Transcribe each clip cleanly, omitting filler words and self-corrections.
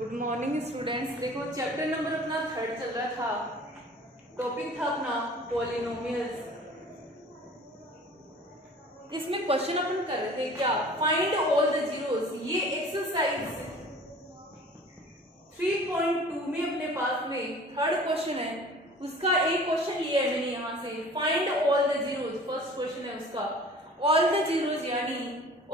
Good morning students. देखो chapter number अपना 3 चल रहा था। टॉपिक था अपना पॉलिनोमियल्स। इसमें क्वेश्चन अपन कर रहे थे क्या, फाइंड ऑल द जीरोस। ये एक्सरसाइज 3.2 में अपने पास में 3rd क्वेश्चन है, उसका एक क्वेश्चन लिया है मैंने यहाँ से। Find all the zeros, first question है उसका। ऑल द जीरोस यानी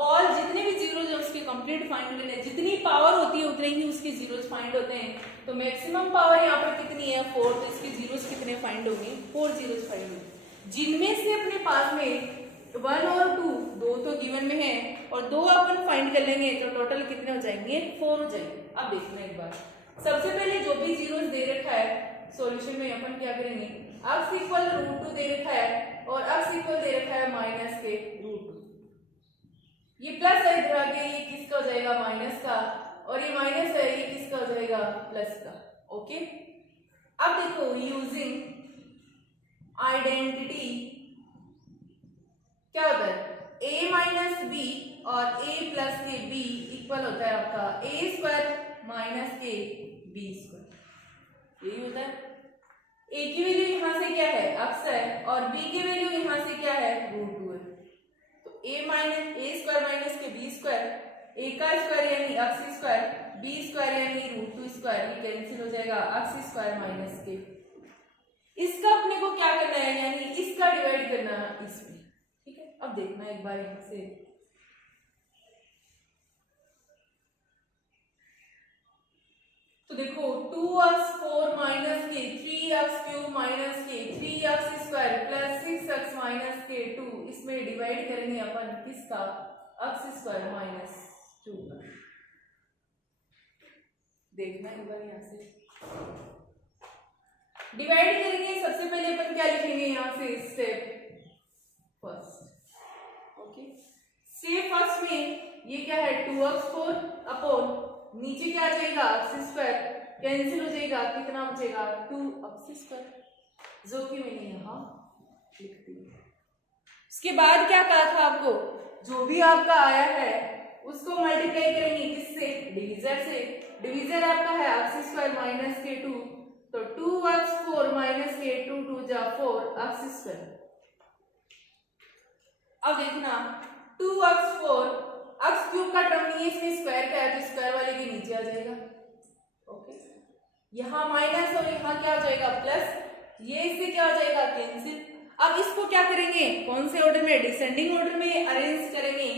ऑल जितने भी जीरोस है उसके कंप्लीट फाइंड करने। जितनी पावर होती है उतने ही उसके जीरोस फाइंड होते हैं। तो मैक्सिमम पावर यहाँ पर कितनी है 4, तो इसके जीरोस कितने फाइंड होंगे 4 जीरोस फाइंड होंगे, जिनमें से अपने पास में 1 और 2 दो तो गिवन में है और 2 अपन फाइंड कर लेंगे तो टोटल कितने हो जाएंगे 4 हो जाएंगे। अब देखना एक बार, सबसे पहले जो भी जीरोस दे रखा है सॉल्यूशन में अपन क्या करेंगे, x इक्वल √2 दे रखा है और x इक्वल दे रखा है माइनस के √2। ये प्लस है इधर आके, ये किसका हो जाएगा माइनस का, और ये माइनस है ये किसका हो जाएगा प्लस का। ओके, अब देखो यूजिंग आइडेंटिटी क्या होता है, a माइनस बी और a प्लस के b इक्वल होता है आपका a स्क्वायर माइनस के b स्क्वायर। यही होता है। a की वैल्यू यहां से क्या है x है और b की वैल्यू यहां से क्या है √2 है। तो a minus a square minus के b स्क्वायर, a का स्क्वायर यानी x स्क्वायर, b स्क्वायर यानी √2 स्क्वायर, ये कैंसिल हो जाएगा x स्क्वायर माइनस के। इसका अपने को क्या करना है, यानी इसका डिवाइड करना है इसमें। ठीक है, अब देखना एक बार यहां से, तो देखो 2x4 माइनस के 3x³ माइनस के 3x square plus 6x minus के 2, इसमें डिवाइड करेंगे अपन किसका x स्क्वायर माइनस 2 का। देखना एक बार यहां से डिवाइड करेंगे। सबसे पहले अपन क्या लिखेंगे यहां से, step first. Okay, step first में ये क्या है 2x4 अपॉन नीचे क्या आ जाएगा x स्क्वायर, कैंसिल हो जाएगा, कितना बचेगा 2x स्क्वायर, जो कि मैंने यहां लिख दिया। उसके बाद क्या कहा था आपको, जो भी आपका आया है उसको मल्टीप्लाई करेंगे किससे, डिवीजर से। डिवीजर आपका है x स्क्वायर माइनस के 2, तो 2x4 माइनस के 2 2 जा 4x स्क्वायर। अब देखना 2x4 x³ का टर्म नहीं है इसमें, स्क्वायर का है तो स्क्वायर वाले के नीचे आ जाएगा। ओके, यहाँ माइनस और यहाँ क्या हो जाएगा प्लस, ये इससे क्या हो जाएगा कैंसिल। अब इसको क्या करेंगे, कौन से ऑर्डर में, डिसेंडिंग ऑर्डर में अरेंज करेंगे।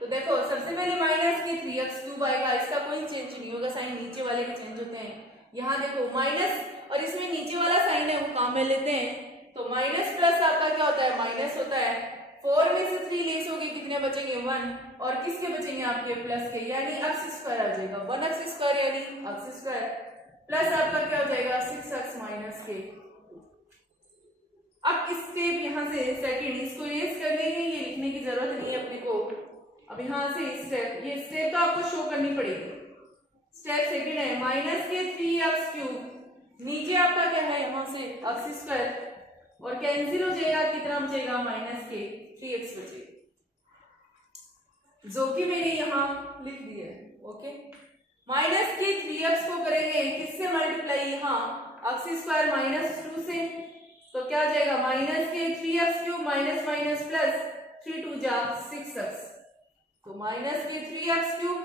तो देखो सबसे पहले माइनस के 3x³ आएगा, इसका कोई चेंज नहीं होगा, साइन नीचे वाले के चेंज होते हैं। यहाँ देखो माइनस और इसमें नीचे वाला साइन है वो काम में लेते हैं, तो माइनस प्लस आपका क्या होता है माइनस होता है। 4 में से 3 लेस होगी, कितने बचेंगे 1, और किसके बचेंगे आपके प्लस के, यानी x स्क्वायर आ जाएगा 1x स्क्वायर यानी x स्क्वायर प्लस आपका क्या हो जाएगा 6x माइनस के। अब स्टेप यहां से सेकंड, इसको रेस करने की ये लिखने की जरूरत नहीं है अपने को। अब यहां से स्टेप, ये स्टेप तो आपको शो करनी पड़ेगी। स्टेप सेकंड है माइनस के 3x³, नीचे आपका क्या है यहां से x स्क्वायर और कैंसिल हो जाएगा, कितना बचेगा माइनस के 3x बचेगा, जो कि मैंने यहां लिख दिया है। ओके, माइनस के 3x को करेंगे किससे मल्टीप्लाई, यहाँ x स्क्वायर माइनस 2 से, तो क्या आ जाएगा माइनस के 3x³ माइनस माइनस प्लस 3 2 जा 6x, तो माइनस के 3x³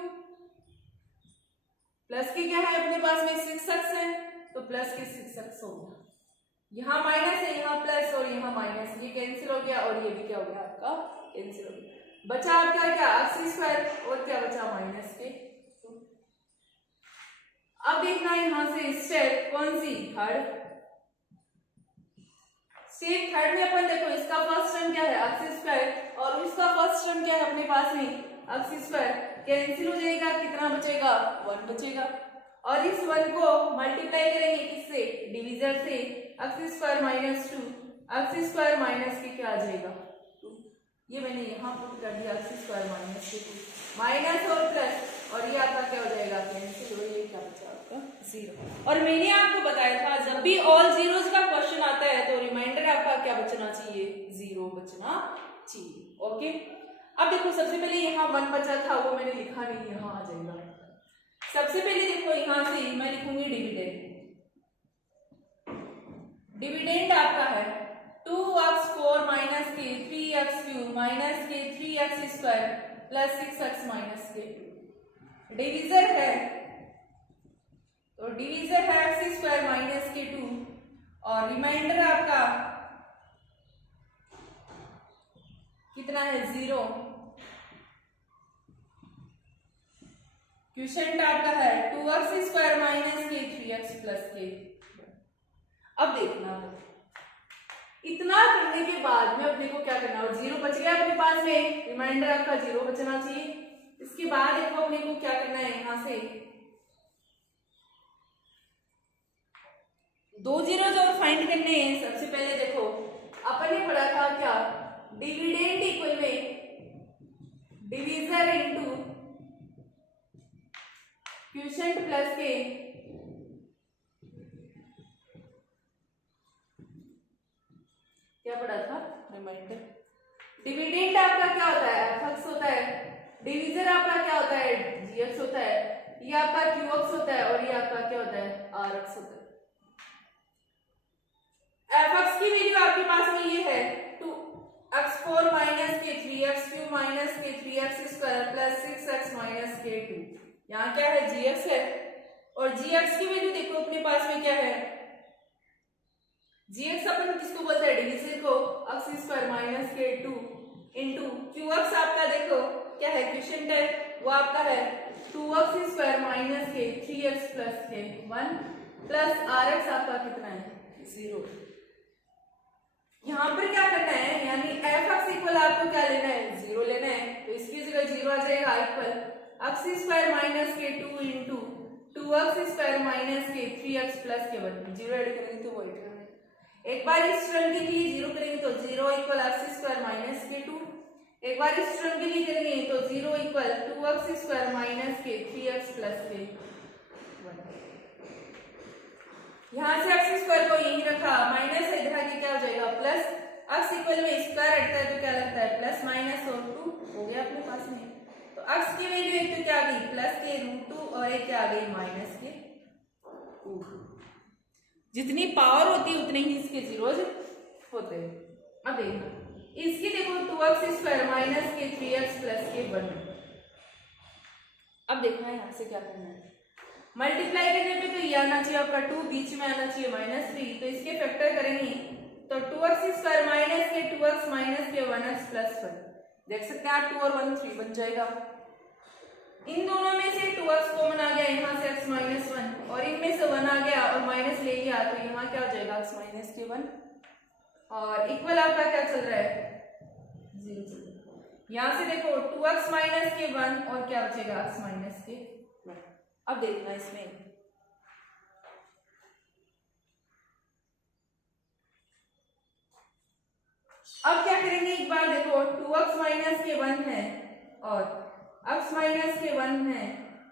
प्लस के क्या है अपने पास में 6x है, तो प्लस के 6x हो गया। यहाँ माइनस है यहाँ प्लस और यहाँ माइनस, ये कैंसिल हो गया और ये भी क्या हो गया आपका कैंसिल हो गया। बचा आपका क्या x स्क्वायर और क्या बचा माइनस के 2। अब देखना है यहाँ से स्टेप कौन सी, थर्ड। स्टेप थर्ड में अपन देखो इसका फर्स्ट टर्म क्या है x स्क्वायर और उसका फर्स्ट टर्म क्या है अपने पास में x स्क्वायर, कैंसिल हो जाएगा, कितना बचेगा 1 बचेगा, और इस 1 को मल्टीप्लाई करेंगे किससे, डिवीजर से, x square minus 2, x square minus के क्या आ जाएगा 2, ये मैंने यहाँ पुट कर दिया x स्क्वायर माइनस के 2, माइनस और प्लस, और ये आपका क्या हो जाएगा कैंसिल, और ये क्या बचा आपका 0। और मैंने आपको बताया था जब भी ऑल जीरोस का क्वेश्चन आता है तो रिमाइंडर आपका क्या बचना चाहिए 0 बचना चाहिए। ओके, अब देखो सबसे पहले यहाँ 1 बचा था वो मैंने लिखा नहीं, यहाँ आ जाएगा। सबसे पहले देखो यहां से मैं लिखूंगी डिविडेंड। डिविडेंड आपका है 2x4 माइनस के 3x³ माइनस के 3x² प्लस 6x माइनस के। डिवीजर है तो डिवीजर है x² माइनस के 2 और रिमाइंडर आपका कितना है 0। क्वोशिएंट आपका है 2x² माइनस के 3x प्लस के। अब देखना इतना करने के बाद में अपने को क्या करना है, और 0 बच गया अपने पास में, रिमाइंडर आपका 0 बचना चाहिए। इसके बाद देखो अपने को क्या करना है, यहां से 2 जीरोज और फाइंड करने हैं। सबसे पहले देखो अपन ने पढ़ा था क्या, डिविडेंड इक्वल में डिवीजर इनटू क्वोशिएंट प्लस के क्या पढ़ा था, रिमाइंडर। डिविडेंड आपका क्या होता है, एफ होता है। डिवीजर आपका क्या होता है, जी होता है। ये आपका क्यू होता है और ये आपका क्या होता है, आर होता है। एफ की वैल्यू आपके पास में ये है 2x4 माइनस के 3x³ माइनस के 3x² प्लस 6x माइनस के 2। यहाँ क्या है, gx है। और gx की वैल्यू देखो अपने पास में क्या है, gx अपन किसको बोलते हैं, डिवीजर को, x² माइनस के 2 इंटू qx आपका देखो क्या है, क्वोशिएंट है, वो आपका है 2x² माइनस के 3x प्लस के 1 प्लस rx आपका कितना है 0। यहाँ पर क्या करना है, यानी fx इक्वल आपको क्या लेना है, 0 लेना है। तो इसकी जगह 0 आ जाएगा, इक्वल x² माइनस के 2 इंटू 2x² माइनस के 3x प्लस के 1। 0 ऐड करेंगे तो वो एक बार इस टर्म के लिए 0 करेंगे तो 0 इक्वल x² माइनस के 2। एक बार इस टर्म के लिए करेंगे तो 0 इक्वल 2x² माइनस के 3x प्लस के 1। यहाँ से x² को यही रखा, माइनस है, इधर आके क्या हो जाएगा प्लस, x इक्वल में स्क्वायर हटता है तो क्या लगता है प्लस माइनस और 2 हो गया अपने पास में। तो x की वैल्यू एक तो क्या आ गई प्लस के √2 और एक क्या आ गई माइनस के 2। जितनी पावर होती है उतने ही इसके जीरोज होते हैं। अब देखो इसकी देखो 2x² माइनस के 3x प्लस के 1। अब देखना है यहाँ से क्या करना है, मल्टीप्लाई करने पे तो ये आना चाहिए आपका 2, बीच में आना चाहिए -3। तो इसके फैक्टर करेंगे तो 2x² माइनस के 2x माइनस के 1x प्लस 1। देख सकते हैं आप 2 और 1 3 बन जाएगा। इन दोनों में से 2x कॉमन आ गया, यहाँ से x माइनस 1 और इनमें से 1 आ गया और माइनस ले लिया तो यहाँ क्या हो जाएगा x माइनस के 1 और इक्वल आपका क्या चल रहा है 0 चल रहा है। यहाँ से देखो 2x माइनस के 1 और क्या बचेगा x माइनस के 1। अब देखना इसमें अब क्या करेंगे, एक बार देखो 2x माइनस के 1 है और x माइनस के 1 है,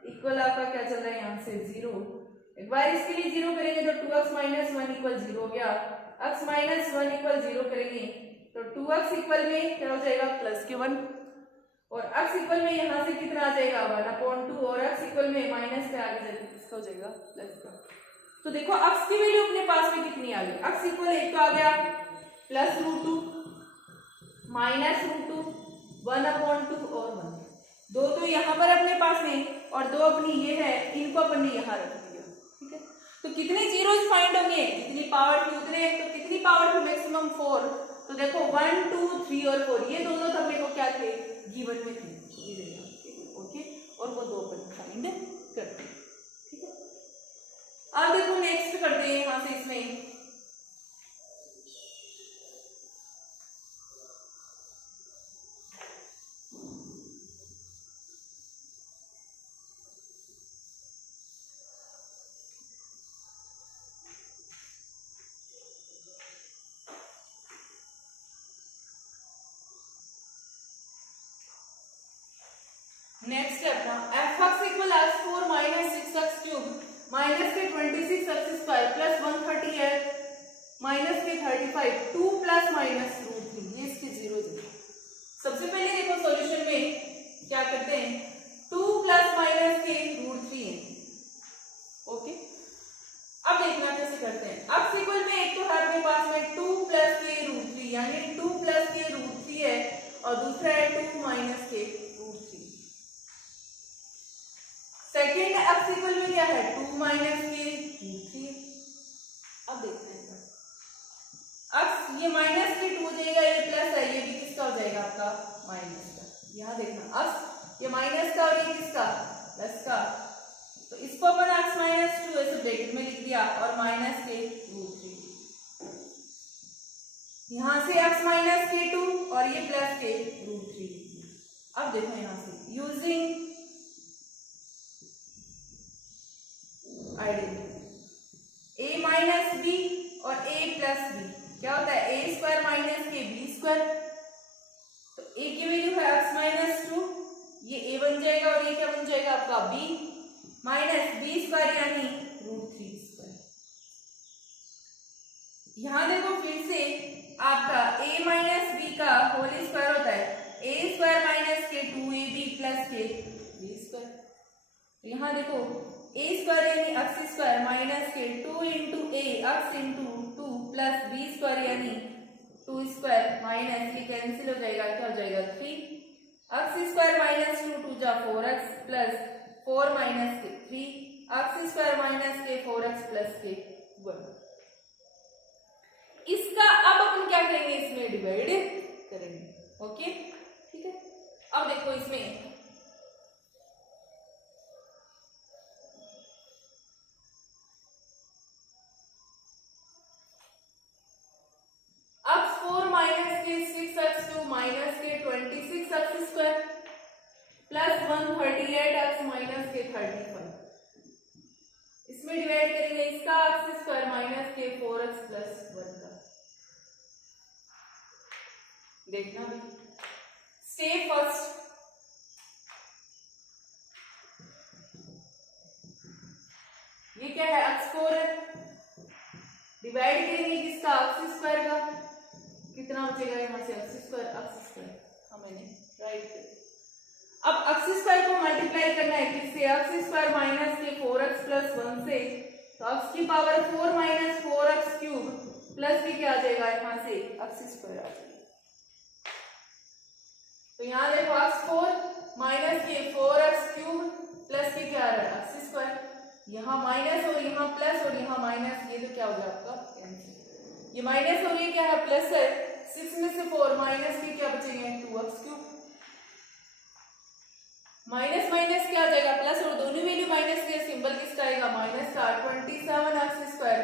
इक्वल आपका क्या चल रहा है यहाँ से 0। एक बार इसके लिए 0 करेंगे तो 2x माइनस 1 इक्वल 0 हो गया। x माइनस 1 इक्वल 0 करेंगे तो 2x इक्वल में क्या हो जाएगा प्लस के 1 और x इक्वल में यहाँ से कितना आ जाएगा 1/2 और x इक्वल में माइनस पे आगे जाएगा इसका हो जाएगा प्लस का। तो देखो x की वैल्यू अपने पास में कितनी आ गई, x इक्वल एक तो आ गया प्लस √2 माइनस √2 1/2 और 1। 2 तो यहाँ पर अपने पास में और 2 अपनी ये है, इनको अपन ने यहाँ रख दिया। ठीक है, तो कितने जीरोज फाइंड होंगे, जितनी पावर थी उतने। तो कितनी पावर थी मैक्सिमम 4। तो देखो 1 2 3 और 4 ये दोनों तो अपने को क्या थे गिवन में थे, ओके, और वो 2 अपन फाइंड करते हैं। ठीक है, अब देखो नेक्स्ट करते हैं यहाँ से इसमें नेक्स्ट है अपना f(x) equal x4 minus 6x³ minus के 26x² प्लस 138 माइनस के 35 2 प्लस माइनस √3। ये इसके जीरो थे। सबसे पहले देखो सॉल्यूशन में क्या करते हैं, 2 प्लस माइनस के √3 है बगल में क्या है 2 माइनस के रूट 3। अब देखते हैं अब ये माइनस के 2 हो जाएगा, ये प्लस है, ये भी किसका हो जाएगा आपका माइनस का। यहाँ देखना अब ये माइनस का और ये किसका प्लस का, तो इसको अपन x माइनस 2 ऐसे ब्रैकेट में लिख दिया और माइनस के रूट 3, यहाँ से x माइनस के 2 और ये प्लस के रूट 3। अब देखो यहाँ से using identity a minus b और a प्लस b क्या होता है a स्क्वायर माइनस के b स्क्वायर, तो a की वैल्यू है x माइनस 2, ये a बन जाएगा और ये क्या बन जाएगा आपका b माइनस b स्क्वायर यानी रूट 3 स्क्वायर। यहां देखो फिर से आपका a माइनस b का होल स्क्वायर होता है a स्क्वायर माइनस के 2ab प्लस के b स्क्वायर, तो यहाँ देखो a स्क्वायर यानी x स्क्वायर माइनस के 2 into a x into 2 plus b square यानी 2 स्क्वायर माइनस ये कैंसिल हो जाएगा, क्या हो जाएगा 3 x स्क्वायर माइनस 2 2 जा 4x प्लस 4 माइनस के 3 x स्क्वायर माइनस के 4x प्लस के 1। इसका अब अपन क्या करेंगे इसमें डिवाइड करेंगे। ओके ठीक है, अब देखो इसमें x 4 माइनस के 6x2 माइनस के 26x square plus 138x minus के 35, इसमें डिवाइड करेंगे इसका x स्क्वायर माइनस के 4x प्लस 1 का। देखना भी स्टेप फर्स्ट, ये क्या है x4 है, डिवाइड करेंगे किसका x स्क्वायर का, कितना बचेगा यहाँ से x स्क्वायर मैंने राइट कर। अब x स्क्वायर को मल्टीप्लाई करना है किससे x स्क्वायर माइनस के 4x प्लस 1 से, तो x की power 4 minus 4x cube plus भी क्या आ जाएगा यहाँ से x स्क्वायर आ जाएगा। तो यहाँ देखो x4 माइनस के 4x क्यूब प्लस के क्या आ रहा है x स्क्वायर, यहाँ माइनस और यहाँ प्लस और यहाँ माइनस, ये तो क्या हो गया आपका कैंसिल, ये माइनस और ये क्या है प्लस है, 6 में से 4 माइनस के क्या बचेंगे 2x क्यूब, माइनस माइनस क्या आ जाएगा प्लस और दोनों वैल्यू माइनस के, सिंबल किसका आएगा माइनस का, 27x square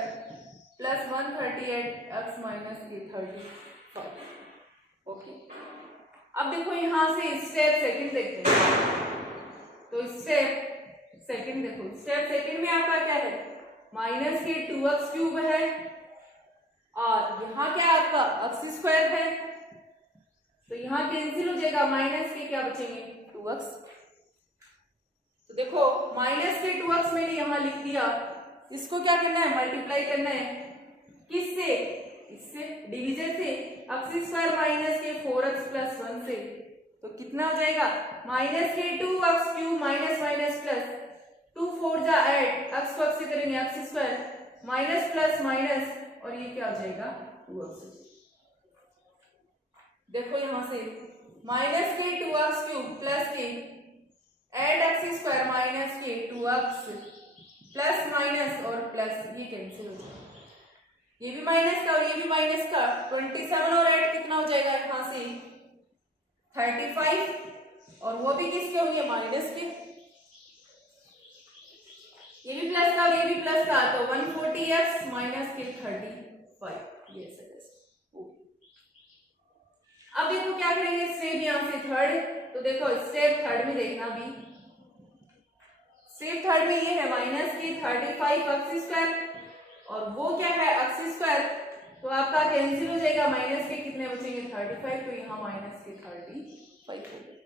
plus 138x minus के 35। ओके अब देखो यहाँ से स्टेप सेकंड देखते हैं, तो स्टेप सेकंड देखो, स्टेप सेकंड में आपका क्या है माइनस के 2x क्यूब है और यहाँ क्या आपका x स्क्वायर है, तो यहाँ कैंसिल हो जाएगा, माइनस के क्या बचेंगे 2x। तो देखो माइनस के 2x मैंने यहाँ लिख दिया, इसको क्या करना है मल्टीप्लाई करना है किससे, इससे डिवीजन से x स्क्वायर माइनस के 4x प्लस 1 से, तो कितना हो जाएगा माइनस के 2x cube minus minus plus 2 4 जा 8 x को x से करेंगे x square minus plus minus और ये क्या हो जाएगा 2x। देखो यहां से माइनस के 2x क्यूब प्लस के 8x स्क्वायर माइनस के 2x प्लस माइनस और प्लस ये कैंसिल हो जाएगा, ये भी माइनस का और ये भी माइनस का, 27 और 8 कितना हो जाएगा यहां से 35 और वो भी किसके होंगे माइनस के, ये भी प्लस का और ये भी प्लस का, तो 140x माइनस के 35 ये सर। अब देखो क्या करेंगे स्टेप यहाँ से थर्ड, तो देखो स्टेप थर्ड में देखना भी, स्टेप थर्ड में ये है माइनस के 35x स्क्वायर और वो क्या है x स्क्वायर, तो आपका कैंसिल हो जाएगा, माइनस के कितने बचेंगे 35, तो यहाँ माइनस के 35 हो गए।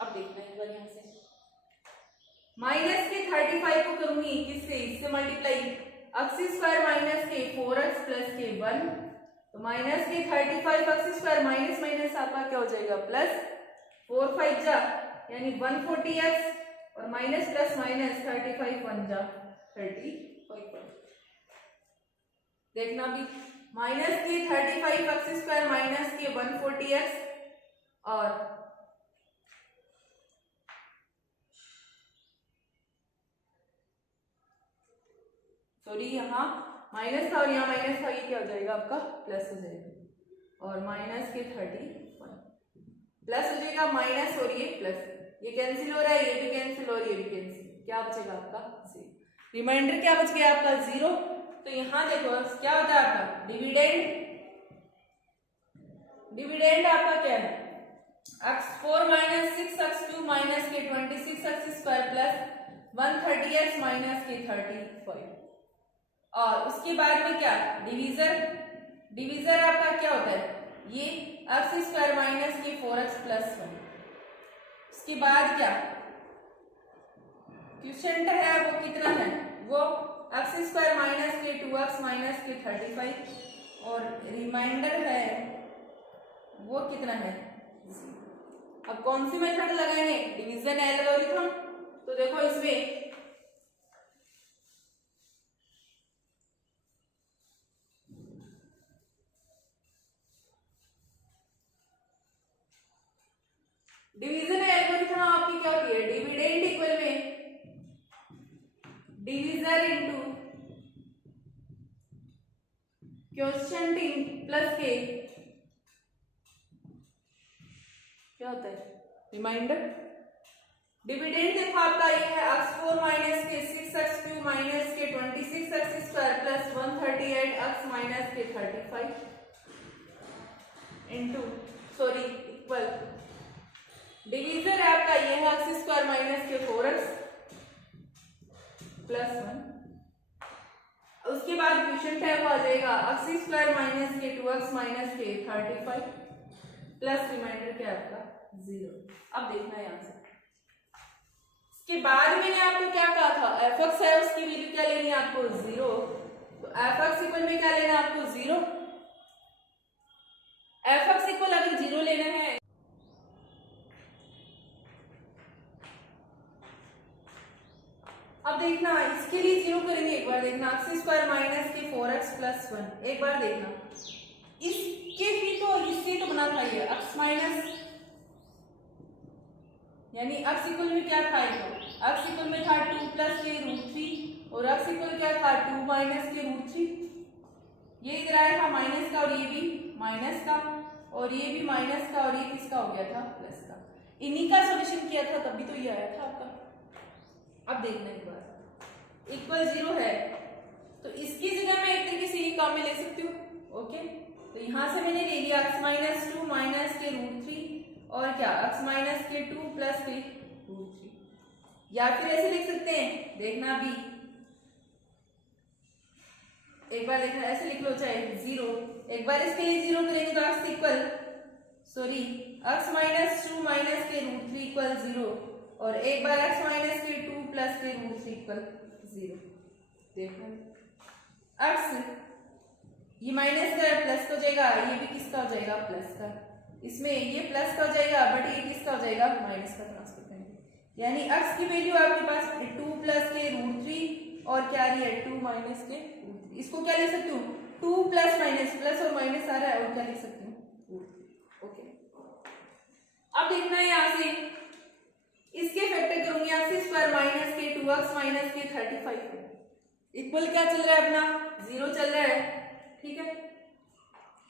अब देखना है एक बार यहाँ से माइनस के 35 को करूंगी किससे, इससे मल्टीप्लाई x स्क्वायर माइनस के 4x प्लस के 1, तो माइनस के 35 x स्क्वायर माइनस माइनस आपका क्या हो जाएगा प्लस 4 5 जा यानी 140x और माइनस प्लस माइनस 35 1 जा 35। देखना भी माइनस के 35 x स्क्वायर माइनस के 140x और सॉरी यहाँ माइनस था और यहाँ माइनस था, ये क्या हो जाएगा आपका प्लस हो जाएगा और माइनस के 31 प्लस हो जाएगा माइनस और ये प्लस, ये कैंसिल हो रहा है, ये भी कैंसिल और ये भी कैंसिल, क्या बचेगा आपका 0। रिमाइंडर क्या बच गया आपका 0। तो यहाँ देखो क्या होता है आपका डिविडेंड, डिविडेंड आपका क्या है x4 माइनस 6x2 माइनस के 26x square plus 130x minus के 35, और उसके बाद में क्या डिवीजर, डिवीजर आपका क्या होता है ये x स्क्वायर माइनस के 4x प्लस 1। उसके बाद क्या क्वोशिएंट है वो कितना है, वो x स्क्वायर माइनस के 2x माइनस के 35 और रिमाइंडर है वो कितना है। अब कौन सी मेथड लगाएंगे, डिवीजन एल्गोरिथम। तो देखो इसमें डिवीजन एल्गोरिथम आपकी क्या होती है, डिविडेंड इक्वल में डिवीजर इनटू क्वोशिएंट प्लस के क्या होता है रिमाइंडर। डिविडेंड देखो आपका ये है x4 माइनस के 6x2 माइनस के 26x square plus 138x minus के 35 इनटू सॉरी इक्वल डिवीजर आपका ये है x स्क्वायर माइनस के 4x प्लस 1। उसके बाद क्वोशिएंट है वो आ जाएगा x स्क्वायर माइनस के 2x माइनस के 35 प्लस रिमाइंडर क्या आपका 0। अब देखना है यहाँ से, इसके बाद मैंने आपको क्या कहा था fx है उसकी वैल्यू क्या लेनी है आपको 0, तो fx इक्वल में क्या लेना है आपको 0, fx इक्वल अगर 0 लेना है अब देखना इसके लिए 0 करेंगे, एक बार देखना x स्क्वायर माइनस के 4x प्लस 1, एक बार देखना इसके भी तो इससे तो बना था ये x माइनस यानी x इक्वल में क्या था, x इक्वल में था 2 प्लस के √3 और x इक्वल क्या था 2 माइनस के √3, ये इधर आया था माइनस का और ये भी माइनस का और ये भी माइनस का और ये किसका हो गया था प्लस का, इन्हीं का सॉल्यूशन किया था तभी तो ये आया था आपका। अब देखना एक बार इक्वल 0 है तो इसकी जगह मैं एक तरीके से ये काम में ले सकती हूँ, ओके। तो यहां से मैंने ले लिया x माइनस 2 माइनस के √3 और क्या x माइनस के 2 प्लस के √3, या फिर ऐसे लिख सकते हैं देखना भी एक बार देखना ऐसे लिख लो चाहे 0, एक बार इसके लिए 0 करेंगे तो x equal sorry x minus 2 minus के √3 इक्वल 0 और एक बार x माइनस के 2 प्लस के √3 इक्वल 0। देखो x ये माइनस का प्लस का हो जाएगा, ये भी किसका हो जाएगा प्लस का, इसमें ये प्लस का हो जाएगा बट ये किसका हो जाएगा माइनस का ट्रांसफर करेंगे, यानी x की वैल्यू आपके पास 2 प्लस के √3 और क्या आ रही है 2 माइनस के √3, इसको क्या लिख सकती हूँ 2 प्लस माइनस, प्लस और माइनस आ रहा है और क्या लिख सकती हूँ ओके। अब देखना है यहाँ से इसके फैक्टर करूंगी x स्क्वायर माइनस के 2x माइनस के 35 इक्वल क्या चल रहा है अपना 0 चल रहा है, ठीक है।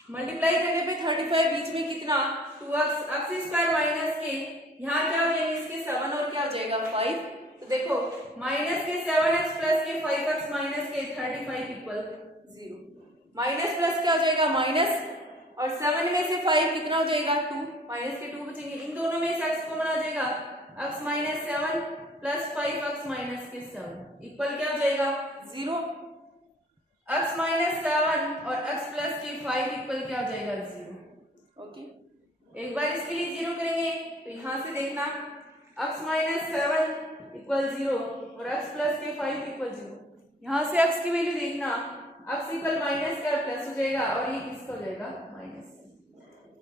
मल्टीप्लाई करने पे 35 बीच में कितना 2x x स्क्वायर माइनस के यहाँ क्या हो जाएगा इसके 7 और क्या हो जाएगा 5, तो देखो माइनस के 7x प्लस के 5x माइनस के 35 इक्वल 0, माइनस प्लस क्या हो जाएगा माइनस और 7 में से 5 कितना हो जाएगा 2, माइनस के 2 बचेंगे, इन दोनों में से x कॉमन आ जाएगा x minus 7 plus 5x minus के 7 इक्वल क्या हो जाएगा 0, x माइनस 7 और x प्लस के 5 इक्वल क्या हो जाएगा 0, ओके। एक बार इसके लिए 0 करेंगे तो यहां से देखना x माइनस 7 इक्वल 0 और x प्लस के 5 इक्वल 0, यहां से x की वैल्यू देखना x इक्वल माइनस का प्लस हो जाएगा और ये किसका हो जाएगा माइनस,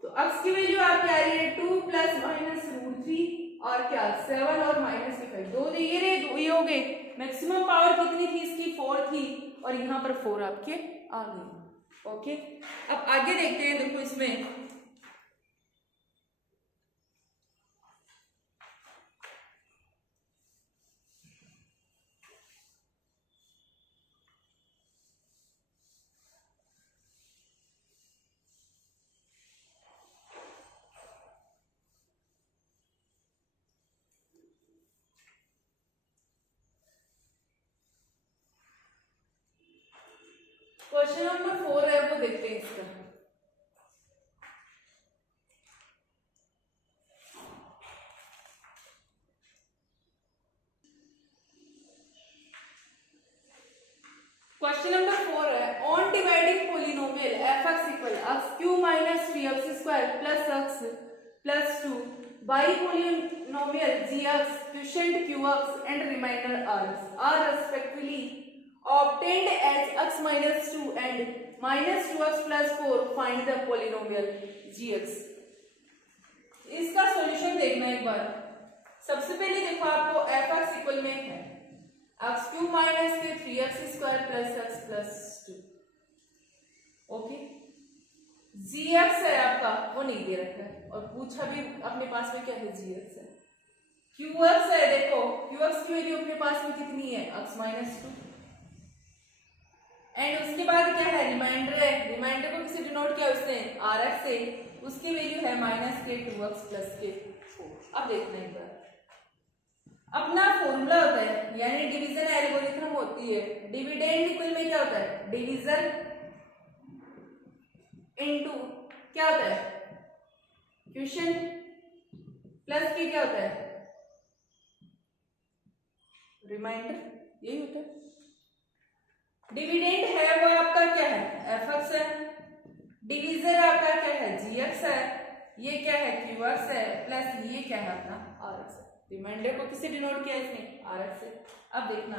तो x की वैल्यू आपकी आ रही है 2 प्लस माइनस √3 और क्या 7 और माइनस के 5, दो ये रहे दो ये हो गए, मैक्सिमम पावर कितनी थी इसकी 4 थी और यहाँ पर 4 आपके आ गई, ओके। अब आगे देखते हैं, देखो इसमें क्वेश्चन नंबर 4 है, वो देखते हैं इसका। क्वेश्चन नंबर 4 है, on dividing polynomial f(x) equal x cube minus 3x square plus x plus 2 by polynomial gx, quotient qx and remainder rx are respectively obtained as x minus 2 and minus 2x plus 4, find the polynomial gx। इसका solution देखना एक बार। सबसे पहले देखो, आपको f(x) equal में है x cube minus के 3x square plus x plus 2, okay. gx है आपका, वो नहीं दे रखा है, और पूछा भी अपने पास में क्या है, gx है। qx है, देखो qx की वैल्यू अपने पास में कितनी है, x माइनस 2, एंड उसके बाद क्या है, रिमाइंडर है। रिमाइंडर को किसे डिनोट किया उसने, rx से, उसकी वैल्यू है माइनस के 2x प्लस के 4। अब देखना एक बार, अपना फॉर्मूला होता है, यानी डिवीजन एल्गोरिथम होती है। डिविडेंड इक्वल में क्या होता है, डिवीजन इनटू क्या होता है, क्वोशिएंट प्लस के क्या होता है, रिमाइंडर, यही होता है। डिविडेंड है वो आपका क्या है, f(x) है, डिवीजर आपका क्या है, gx है, ये क्या है, qx है, प्लस ये क्या है अपना rx है। रिमाइंडर को किससे डिनोट किया इसने, rx से। अब देखना,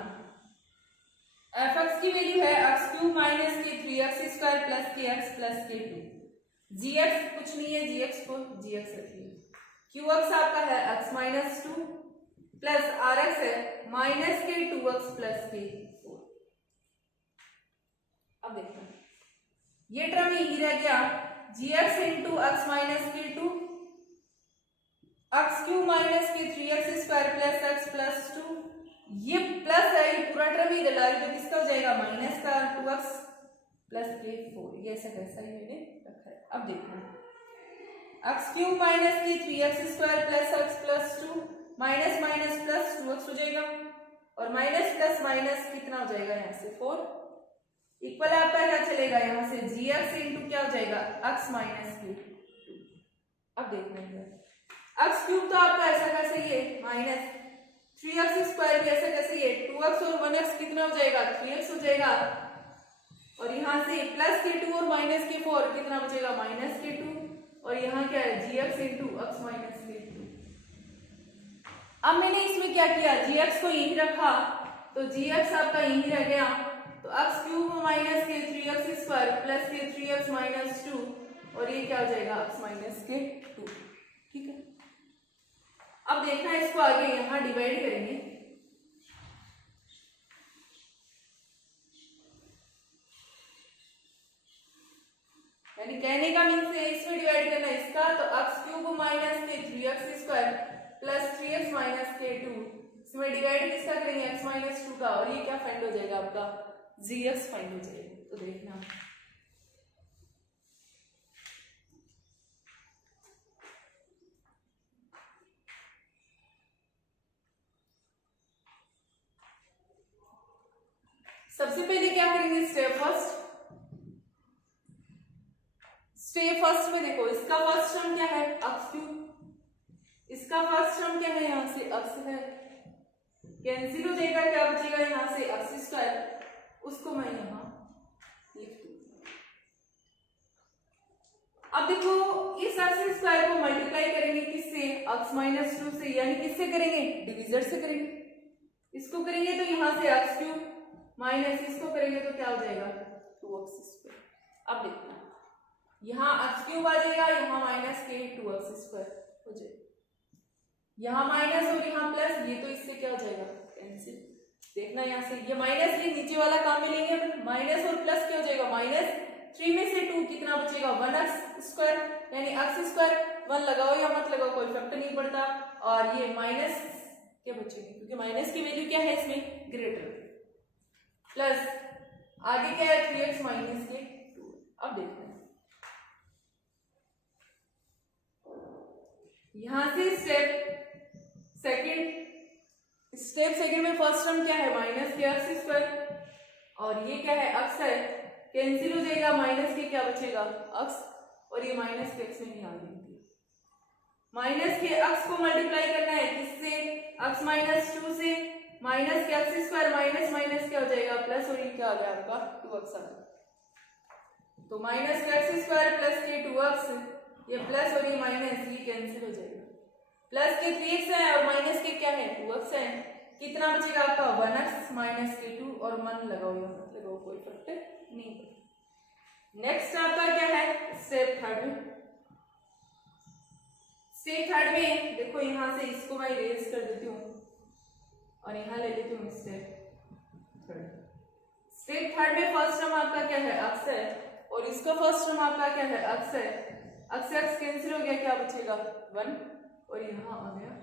f(x) की वैल्यू है x क्यूब माइनस के 3x स्क्वायर प्लस के x प्लस के 2, gx कुछ नहीं है, gx को gx रखिए, qx आपका है x माइनस 2 प्लस rx है माइनस के 2x प्लस के 4। अब देखना, ये टर्म यही रह गया, gx इंटू x माइनस के 2, x क्यूब माइनस के 3x square plus x plus 2, ये प्लस है, ये पूरा टर्म ही डला है, तो किसका हो जाएगा, माइनस का 2x प्लस के 4, ये ऐसा कैसा ही मैंने रखा है। अब देखना, x क्यूब माइनस के 3x square plus x plus 2, minus minus plus 2x हो जाएगा, और माइनस प्लस माइनस कितना हो जाएगा यहाँ से 4, इक्वल आपका क्या चलेगा यहाँ से, gx इंटू क्या हो जाएगा, x माइनस के 2। अब देखना है, x क्यूब तो आपका ऐसा कैसे ही है, माइनस 3x स्क्वायर भी ऐसा कैसे ही है, 2x और 1x कितना हो जाएगा, 3x हो जाएगा, और यहाँ से प्लस के 2 और माइनस के 4 कितना बचेगा, माइनस के 2, और यहाँ क्या है, gx इंटू x माइनस के 2। अब मैंने इसमें क्या किया, gx को यही रखा, तो gx आपका यही रह गया, तो x क्यूब माइनस के 3x स्क्वायर प्लस के 3x माइनस 2, और ये क्या हो जाएगा, x माइनस के 2, ठीक है। अब देखना, इसको आगे यहां डिवाइड करेंगे, यानी कहने का मीन्स है इसमें डिवाइड करना इसका, तो x क्यूब माइनस के 3x square plus 3x minus के 2, इसमें डिवाइड किसका करेंगे, x माइनस 2 का, और ये क्या फाइंड हो जाएगा आपका, gx फाइंड हो जाएगा। तो देखना, सबसे पहले क्या करेंगे, स्टेप फर्स्ट में देखो, इसका फर्स्ट टर्म क्या है, x क्यूब, इसका फर्स्ट टर्म क्या है, यहाँ से x है, कैंसिल हो जाएगा, क्या बचेगा यहाँ से x स्क्वायर, उसको मैं यहाँ लिख दूंगी। अब देखो, इस x स्क्वायर को मल्टीप्लाई करेंगे किससे, x माइनस 2 से, यानी किससे करेंगे, डिविजर से करेंगे। इसको करेंगे तो यहाँ से x क्यूब माइनस इसको करेंगे तो क्या हो जाएगा, 2x स्क्वायर। अब देखना, यहाँ x क्यूब आ जाएगा, यहाँ माइनस के 2x स्क्वायर हो जाएगा, यहाँ माइनस और यहाँ प्लस, ये तो इससे क्या हो जाएगा, कैंसिल। देखना यहाँ से ये माइनस, ये नीचे वाला काम में लेंगे, माइनस और प्लस क्या हो जाएगा, माइनस 3 में से 2 कितना बचेगा, 1x स्क्वायर, यानी x स्क्वायर 1 लगाओ या मत लगाओ कोई फर्क नहीं पड़ता, और ये माइनस क्या बचेगा, क्योंकि माइनस की वैल्यू क्या है इसमें, ग्रेटर, प्लस आगे क्या है, 3x माइनस के 2। अब देखते हैं, यहां से स्टेप सेकंड में फर्स्ट टर्म क्या है, माइनस के x स्क्वायर, और ये क्या है, x है, कैंसिल हो जाएगा, माइनस के क्या बचेगा अक्स, और ये माइनस के अक्स में नहीं आ रही, माइनस के अक्स को मल्टीप्लाई करना है किससे, अक्स माइनस 2 से, माइनस के अक्स स्क्वायर माइनस माइनस क्या हो जाएगा प्लस, और ये क्या आ गया आपका 2x आ गया, तो माइनस के अक्स स्क्वायर प्लस के 2x, ये प्लस और ये माइनस, ये कैंसिल हो जाएगा, प्लस के 3x है और माइनस के क्या है 2x है, कितना बचेगा आपका 1x माइनस के 2, और मन लगाओ या मत लगाओ कोई फर्क नहीं। नेक्स्ट आपका क्या है स्टेप थर्ड में, स्टेप थर्ड में देखो यहां से इसको मैं इरेज कर देती हूँ और यहां ले लेती हूँ स्टेप थर्ड। स्टेप थर्ड में फर्स्ट टर्म आपका क्या है अक्स है, और इसका फर्स्ट टर्म आपका क्या है अक्स है, अक्स से अक्स कैंसिल हो गया, क्या बचेगा 1, और यहाँ आ गया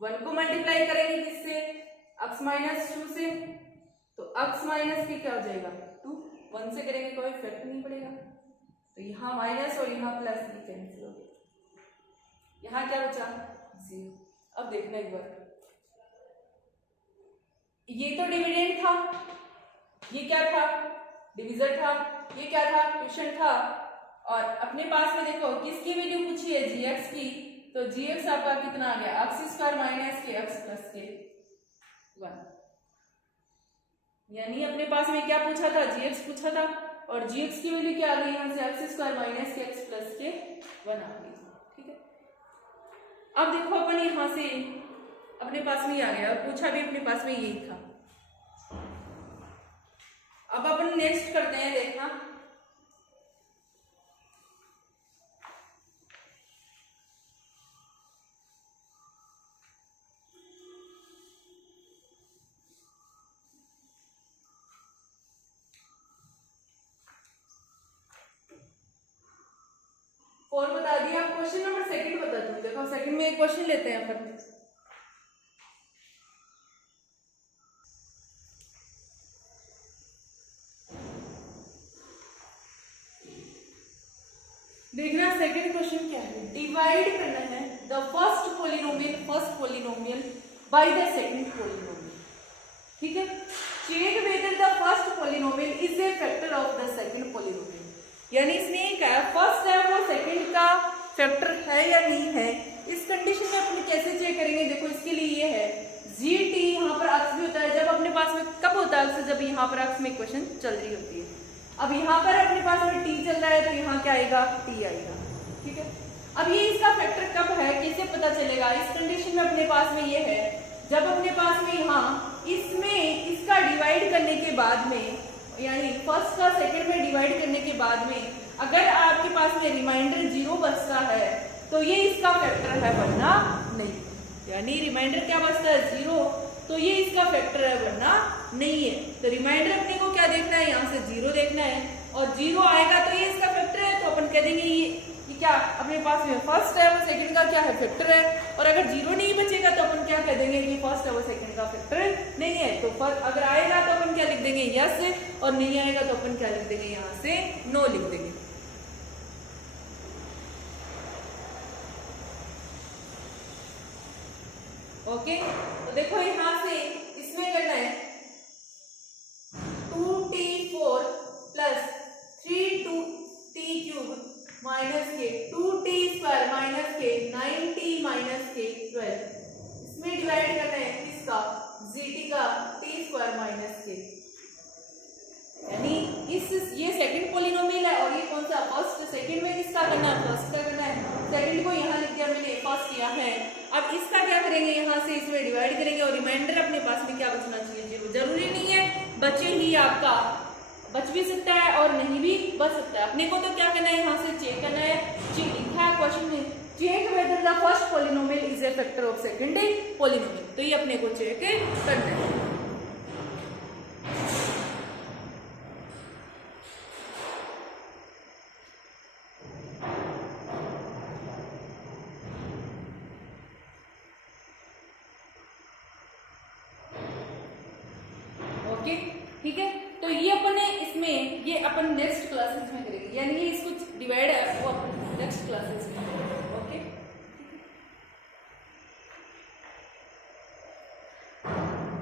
1 को मल्टीप्लाई करेंगे किससे, अक्स माइनस 2 से, तो अक्स माइनस के क्या हो जाएगा 2, 1 से करेंगे कोई इफेक्ट नहीं पड़ेगा, तो यहाँ माइनस और यहाँ प्लस, ये कैंसिल हो गया, यहाँ क्या बचा 0। अब देखना एक बार, ये तो डिविडेंड था, ये क्या था डिविजर था, ये क्या था क्वेश्चन था, और अपने पास में देखो किसकी वैल्यू पूछी है gx की, तो gx आपका कितना आ गया अक्स स्क्वायर माइनस के अक्स प्लस के 1, यानी अपने पास में क्या पूछा था gx पूछा था, और gx की वैल्यू क्या आ गई यहाँ से अक्स स्क्वायर माइनस के अक्स प्लस के 1 आ गई, ठीक है। अब देखो अपन यहां से अपने पास में ही आ गया, पूछा भी अपने पास में यही था। अब अपन नेक्स्ट करते हैं, देखना और बता दिया, क्वेश्चन नंबर सेकंड बता दूं, देखो सेकंड में एक क्वेश्चन लेते हैं अपन, देखना सेकंड क्वेश्चन क्या है, डिवाइड करना है the first polynomial by the second polynomial, ठीक है। Check whether the first polynomial is a factor of the second polynomial, यानी इसने कहा फर्स्ट है वो सेकंड का फैक्टर है या नहीं है, इस कंडीशन में अपन कैसे चेक करेंगे, देखो इसके लिए ये है gt, यहाँ पर अक्स भी होता है, जब अपने पास में कब होता है अक्स, जब यहाँ पर अक्स में इक्वेशन चल रही होती है, अब यहाँ पर अपने पास में t चल रहा है तो यहाँ क्या आएगा t आएगा, ठीक है। अब ये इसका फैक्टर कब है कैसे पता चलेगा, इस कंडीशन में अपने पास में ये है जब अपने पास में यहाँ इसमें इसका डिवाइड करने के बाद में, यानी फर्स्ट का सेकंड में डिवाइड करने के बाद में अगर आपके पास में रिमाइंडर 0 बचता है तो ये इसका फैक्टर है, वरना नहीं, यानी रिमाइंडर क्या बचता है 0, तो ये इसका फैक्टर है वरना नहीं है। तो रिमाइंडर अपने को क्या देखना है, यहाँ से 0 देखना है, और 0 आएगा तो ये इसका फैक्टर है, तो अपन कह देंगे ये क्या अपने पास में फर्स्ट है वो सेकंड का क्या है फैक्टर है, और अगर 0 नहीं बचेगा तो अपन क्या कह देंगे कि फर्स्ट है वो सेकंड का फैक्टर नहीं है, तो अगर आएगा तो अपन क्या लिख देंगे यस, और नहीं आएगा तो अपन क्या लिख देंगे यहाँ से नो लिख देंगे। ओके, तो देखो यहाँ से इसमें करना है 2t4 प्लस 3t³ माइनस के 2t स्क्वायर माइनस के 9t माइनस के 12, इसमें डिवाइड करना है किसका gt का t स्क्वायर माइनस के, यानी ये सेकंड पोलिनोमियल है और ये कौन सा फर्स्ट, सेकंड में किसका करना है फर्स्ट का करना है, सेकंड को यहाँ लिख दिया मैंने फर्स्ट यहाँ है। अब इसका क्या करेंगे यहाँ से इसमें डिवाइड करेंगे और रिमाइंडर अपने पास में क्या बचना चाहिए 0, जरूरी नहीं है बचे ही, आपका बच भी सकता है और नहीं भी बच सकता है, अपने को तो क्या करना है यहाँ से चेक करना है, लिखा है क्वेश्चन में check whether the first polynomial is a factor of second polynomial, तो ये अपने को चेक करना है। ओके, ठीक है, तो ये अपन ने इसमें ये अपन नेक्स्ट क्लासेस में करेंगे, यानी ये इसको डिवाइड